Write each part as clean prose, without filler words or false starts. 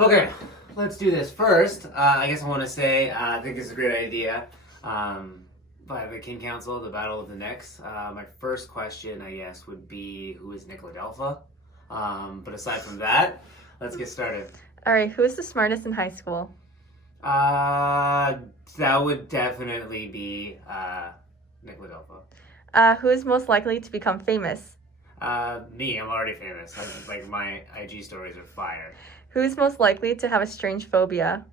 Okay, let's do this. First, I guess I want to say I think it's a great idea by the Kin Council, the Battle of the Necks. My first question, I guess, would be who is Nick Ladelpha? But aside from that, let's get started. All right, who is the smartest in high school? That would definitely be Nick Ladelpha. Who is most likely to become famous? Me, I'm already famous. Like my IG stories are fire. Who is most likely to have a strange phobia?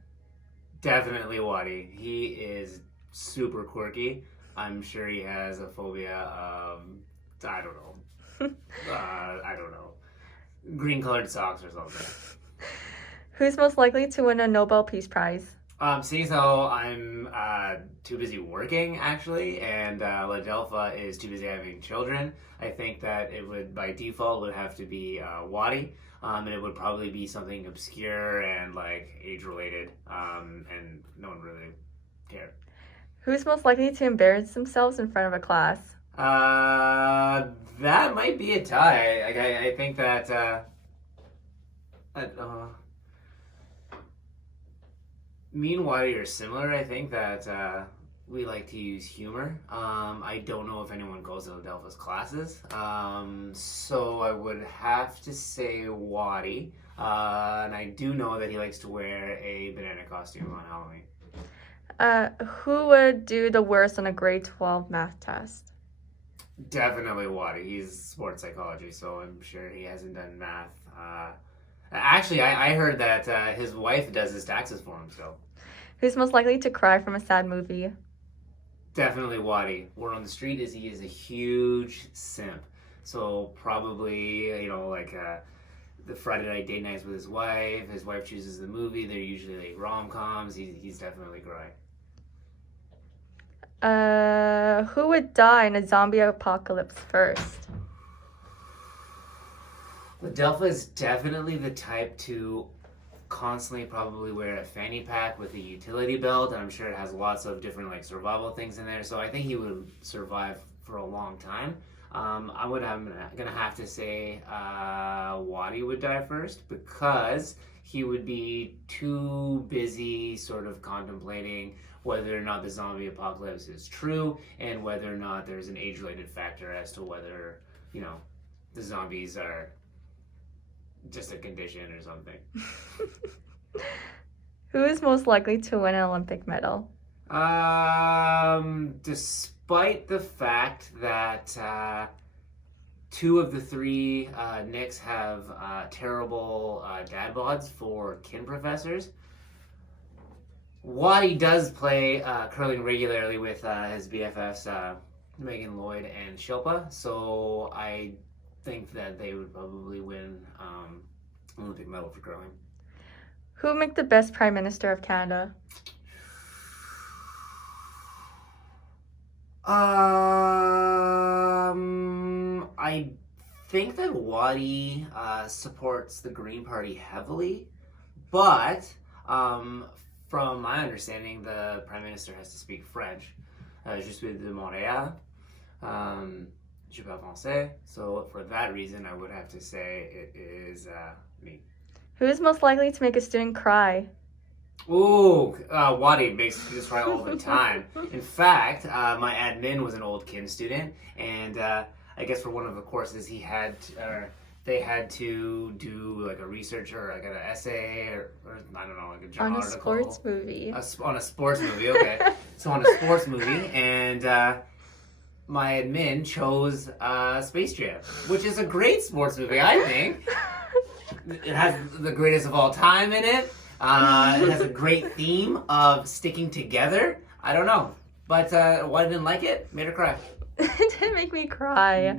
Definitely Waddy. He is super quirky. I'm sure he has a phobia of, I don't know. I don't know. Green colored socks or something. Who's most likely to win a Nobel Peace Prize? Seeing as how I'm too busy working, actually, and Ladelpha is too busy having children, I think that it would, by default, would have to be Waddy. And it would probably be something obscure and like age-related, and no one really cared. Who's most likely to embarrass themselves in front of a class? That might be a tie. I think that me and Waddy are similar. I think that we like to use humor. I don't know if anyone goes to Ladelpha's classes. So I would have to say Waddy. And I do know that he likes to wear a banana costume on Halloween. Who would do the worst on a grade 12 math test? Definitely Waddy. He's sports psychology, so I'm sure he hasn't done math. Actually, I heard that his wife does his taxes for him, so. Who's most likely to cry from a sad movie? Definitely Waddy. Word on the street is he is a huge simp. So probably, like the Friday night date nights with his wife chooses the movie, they're usually like rom-coms, he's definitely crying. Who would die in a zombie apocalypse first? Ladelpha is definitely the type to constantly probably wear a fanny pack with a utility belt, and I'm sure it has lots of different like survival things in there, so I think he would survive for a I'm gonna have to say Waddy would die first, because he would be too busy sort of contemplating whether or not the zombie apocalypse is true and whether or not there's an age-related factor as to whether, the zombies are just a condition or something. Who is most likely to win an Olympic medal? Despite the fact that two of the three Nicks have terrible dad bods for kin professors, Waddy does play curling regularly with his BFFs Megan Lloyd and Shilpa, so I think that they would probably win Olympic medal for curling. Who would make the best Prime Minister of Canada? I think that Waddy supports the Green Party heavily, but from my understanding, the Prime Minister has to speak French. Je suis de Montréal. Je parle français. So for that reason, I would have to say it is me. Who is most likely to make a student cry? Ooh, Waddy makes me cry all the time. In fact, my admin was an old kin student, and I guess for one of the courses they had to do like a research or like an essay or I don't know, like a journal article. On a sports movie. On a sports movie, okay. So on a sports movie, and my admin chose Space Jam, which is a great sports movie, I think. It has the greatest of all time in it. It has a great theme of sticking together. I don't know. But why I didn't like it, made her cry. It didn't make me cry.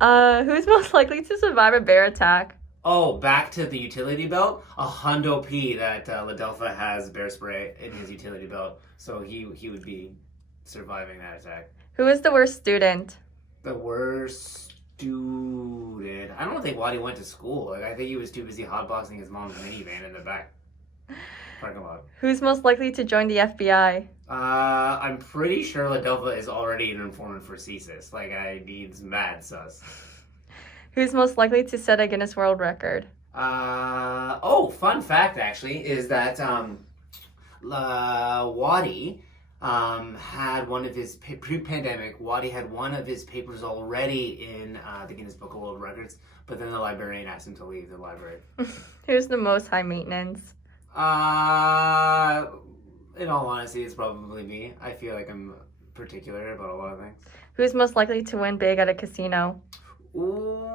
Who's most likely to survive a bear attack? Oh, back to the utility belt. A hundo P that Ladelpha has bear spray in his utility belt. So he would be surviving that attack. Who is the worst student? The worst student? I don't think Waddy went to school. Like, I think he was too busy hotboxing his mom's minivan in the back parking lot. Who's most likely to join the FBI? I'm pretty sure Ladelpha is already an informant for CSIS. Like, he's mad sus. Who's most likely to set a Guinness World Record? Oh, Oh, fun fact actually is that Wadi had one of his pre-pandemic. Wadi had one of his papers already in the Guinness Book of World Records, but then the librarian asked him to leave the library. Who's the most high maintenance? In all honesty, it's probably me. I feel like I'm particular about a lot of things. Who's most likely to win big at a casino? Ooh.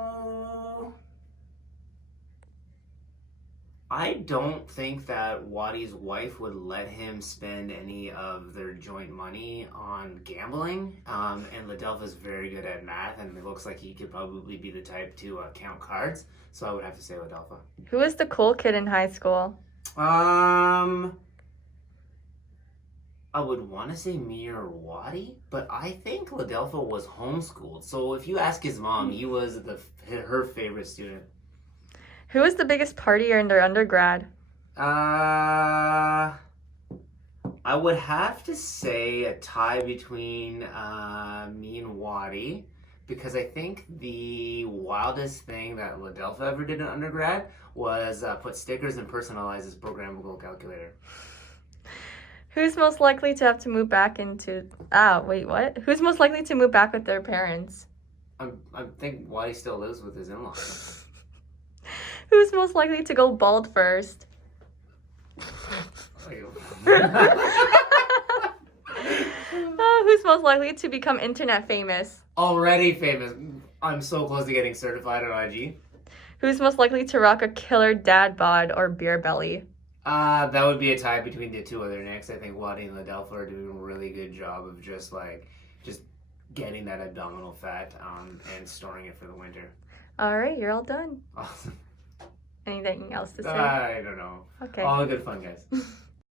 I don't think that Wadi's wife would let him spend any of their joint money on gambling. And Ladelpha's very good at math, and it looks like he could probably be the type to count cards. So I would have to say Ladelpha. Who was the cool kid in high school? I would want to say me or Wadi, but I think Ladelpha was homeschooled. So if you ask his mom, he was her favorite student. Who was the biggest partier in their undergrad? I would have to say a tie between me and Wadi, because I think the wildest thing that Ladelpha ever did in undergrad was put stickers and personalize his programmable calculator. Who's most likely to have to move back into... wait, what? Who's most likely to move back with their parents? I think Wadi still lives with his in-laws. Who's most likely to go bald first? Who's most likely to become internet famous? Already famous. I'm so close to getting certified on IG. Who's most likely to rock a killer dad bod or beer belly? That would be a tie between the two other Nicks. I think Wadi and Ladelpha are doing a really good job of just getting that abdominal fat and storing it for the winter. All right, you're all done. Awesome. Anything else to say? I don't know. Okay. All good fun, guys.